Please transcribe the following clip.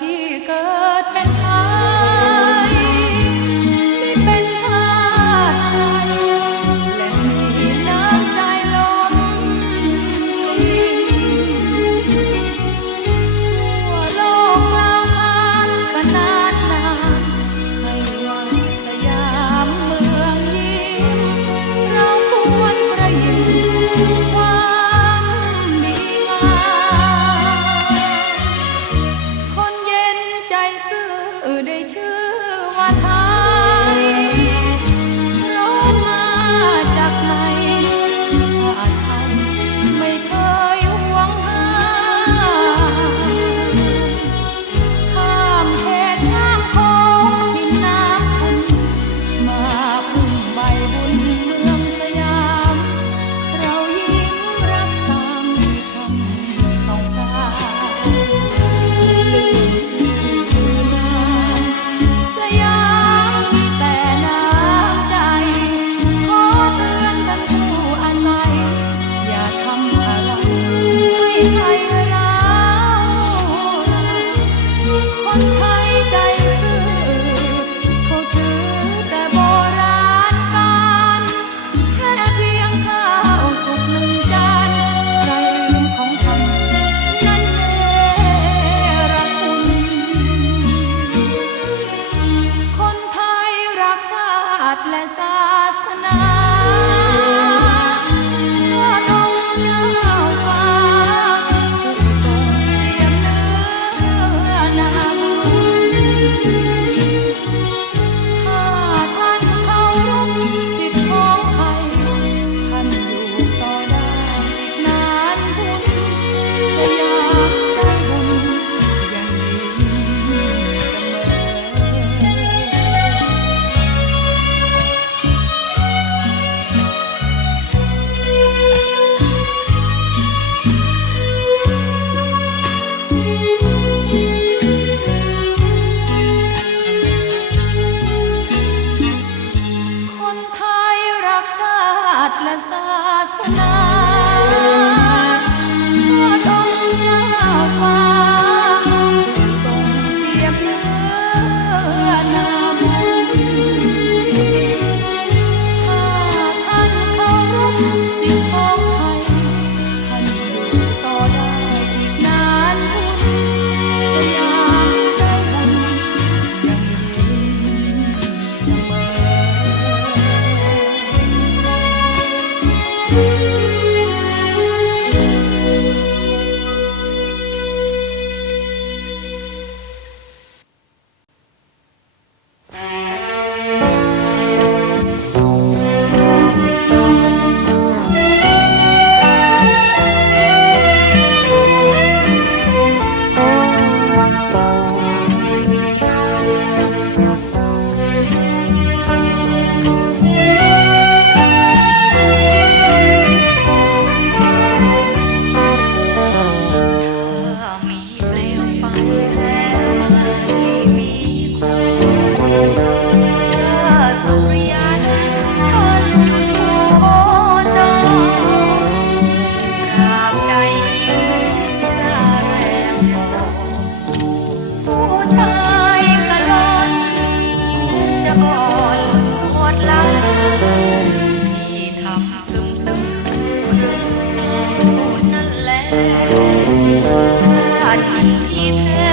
ที่เกิดเป็น I Hãy subscribe cho